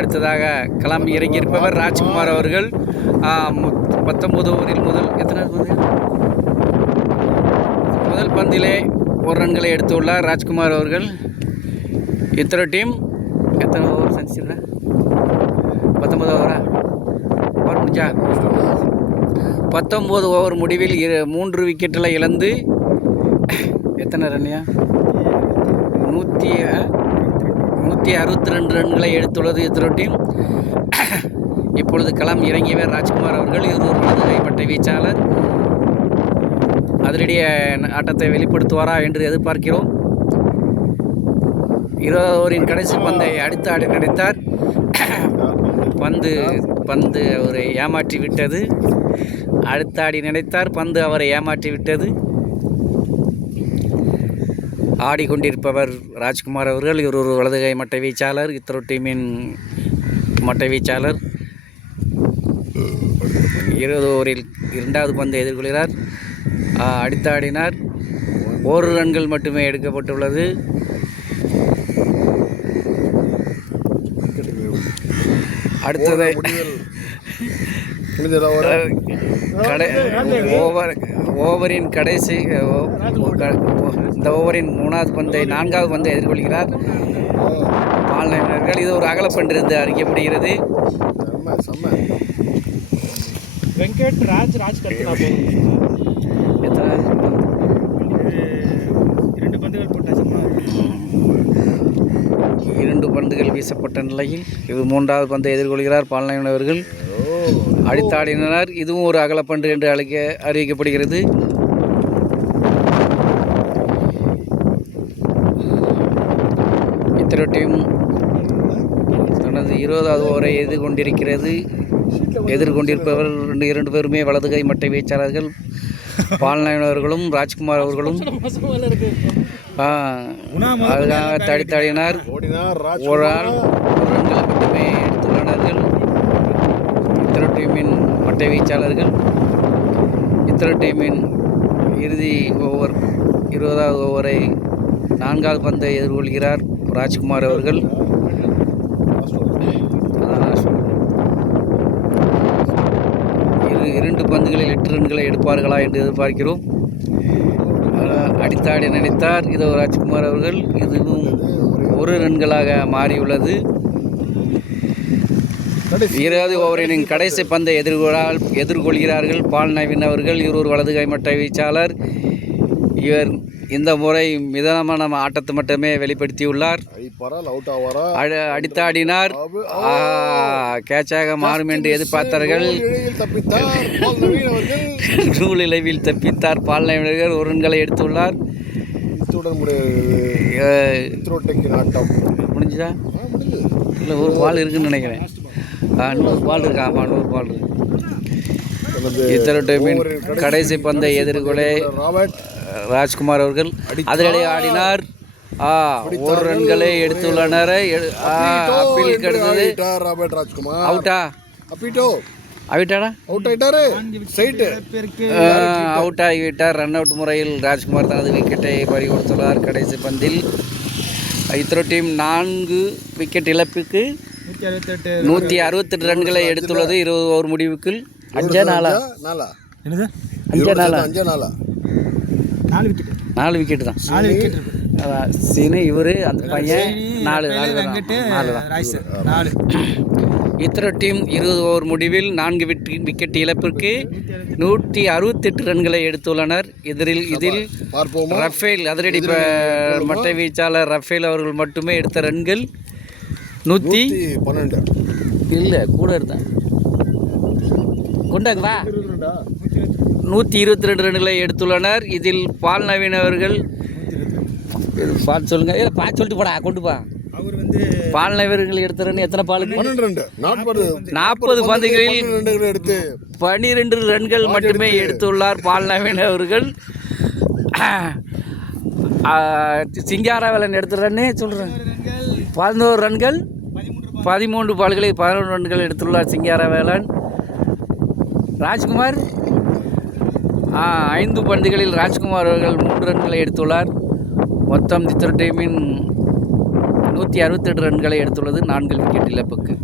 அடுத்ததாக களம் இறங்கியிருப்பவர் ராஜ்குமார் அவர்கள். 19 ஓவரில் முதல் பந்திலே 1 ரன்களை எடுத்துள்ளார் ராஜ்குமார் அவர்கள். இத்தனை டீம் எத்தனை ஓவர் சந்திச்சிருக்கா? 19 ஓவரா? ஓவர் முடிஞ்சா? 19 ஓவர் முடிவில் 3 விக்கெட்டில் இழந்து எத்தனை ரன்னியா? 162 ரன்களை எடுத்துள்ளது இத்தனை டீம். இப்பொழுது களம் இறங்கியவர் ராஜ்குமார் அவர்கள். இது ஒரு வலது கைப்பட்ட வீச்சாளர். அதிரடிய ஆட்டத்தை வெளிப்படுத்துவாரா என்று எதிர்பார்க்கிறோம். 20 ஓவரின் கடைசி பந்தை அடுத்து ஆடி நடித்தார். பந்து அவரை ஏமாற்றி விட்டது. அடுத்தாடி நினைத்தார், பந்து அவரை ஏமாற்றி விட்டது. ஆடிக்கொண்டிருப்பவர் ராஜ்குமார் அவர்கள். இவர் ஒரு வலதுகை மட்டை வீச்சாளர், இத்தரோ டீமின் மட்டை வீச்சாளர். 20 ஓவரில் 2வது பந்தை எதிர்கொள்கிறார். அடித்தாடினார். 1 ரன்கள் மட்டுமே எடுக்கப்பட்டுள்ளது. அடுத்தது ஓவரின் கடைசி இந்த ஓவரின் 3வது பந்தை 4வது பந்தை எதிர்கொள்கிறார் பால்நேவர்கள். இது ஒரு அகலப்பந்து இருந்து அறிக்கப்படுகிறது. வெங்கட் ராஜ் எத்தனை 2 பந்துகள் போட்டாச்சு. 2 பந்துகள் வீசப்பட்ட நிலையில் இது 3வது பந்தை எதிர்கொள்கிறார் பால்நேவன் அவர்கள். அடித்தாடினார். இதுவும் ஒரு அகலப்பந்து என்று அறிவிக்கப்படுகிறது. இத்தனை டீம் தனது 20வது ஓவரை எதிர்கொண்டிருப்பவர் 2 பேருமே வலதுகை மட்டை வீச்சாளர்கள். பால்நேவன் அவர்களும் ராஜ்குமார் அவர்களும் அதுக்காக தடித்தாடினார். 1 ரன்கள் மட்டுமே எடுத்துள்ளனர்கள் இத்தனை டீமின் மட்டை வீச்சாளர்கள். இத்தனை டீமின் இறுதி ஓவர் 20வது ஓவரை 4வது பந்தை எதிர்கொள்கிறார் ராஜ்குமார் அவர்கள். 2 பந்துகளில் 8 ரன்களை எடுப்பார்களா என்று எதிர்பார்க்கிறோம். அடித்தாடி நினைத்தார் இதோ ராஜ்குமார் அவர்கள். இதுவும் 1 ரன்களாக மாறியுள்ளது. 20வது ஓவரின் கடைசி பந்தை எதிர்கொள்கிறார்கள் பால்நேவன் அவர்கள். இவர் ஒரு வலதுகை மட்டை வீச்சாளர். இவர் இந்த முறை மிதமான ஆட்டத்தை மட்டுமே வெளிப்படுத்தியுள்ளார். அடித்தாடினார். கேட்சாக மாறும் என்று எதிர்பார்த்தார்கள். நூல் இலைவில் தப்பித்தார் பால்நேவர்கள். 1 ரன்களை எடுத்துள்ளார். முடிஞ்சுதா? இல்லை, ஒரு பால் இருக்குன்னு நினைக்கிறேன். 100 பால் இருக்கு. ஆமாம், 100 பால் இருக்கு. இத்தனை டீமின் கடைசி பந்தை எதிர்கொள்ள ராஜ்குமார் அவர்கள் அதிரடி ஆடினார். 1 ரன்களை எடுத்துள்ளனர். அப்பீல் கிடைத்தது. அவுட்டா? அவுட் ஆகிவிட்டார். ரன் அவுட் முறையில் ராஜ்குமார் தனது விக்கெட்டை பறி கொடுத்துள்ளார் கடைசி பந்தில். இத்தனை டீம் 4 விக்கெட் இழப்புக்கு 168 ரன்களை எடுத்துள்ளது 20 ஓவர் முடிவுக்கு. 4 விக்கெட் தான். சீனு, இவர் அந்த பையன் 4 இத்தனை டீம் 20 ஓவர் முடிவில் 4 விக்கெட் இழப்பிற்கு 168 ரன்களை எடுத்துள்ளனர். இதில் ரஃபேல் அதிரடி மட்டை வீச்சாளர் ரஃபேல் அவர்கள் மட்டுமே எடுத்த ரன்கள் 112 இல்லை, கூட இருந்தான். கொண்டாங்க வா. 122 ரன்களை எடுத்துள்ளனர். இதில் பால்நேவன் அவர்கள் பார்த்து சொல்லுங்க. பார்த்து சொல்லிட்டு போடா, கொண்டு பா. பால்நேவர்கள் எடுத்த ரன் எத்தனை பாலுக்கு? 40 பந்துகளில் 12 ரன்கள் மட்டுமே எடுத்துள்ளார் பால்நேவன் அவர்கள். சிங்காரவேலன் எடுத்த ரன்னே சொல்கிறேன் 11 ரன்கள் 13 பால்களில் 11 ரன்கள் எடுத்துள்ளார் சிங்காரவேலன். ராஜ்குமார் 5 பந்துகளில் ராஜ்குமார் அவர்கள் 3 ரன்களை எடுத்துள்ளார். மொத்தம் இத்தனை டீமின் 168 ரன்களை எடுத்துள்ளது 4 விக்கெட் இழப்புக்கு.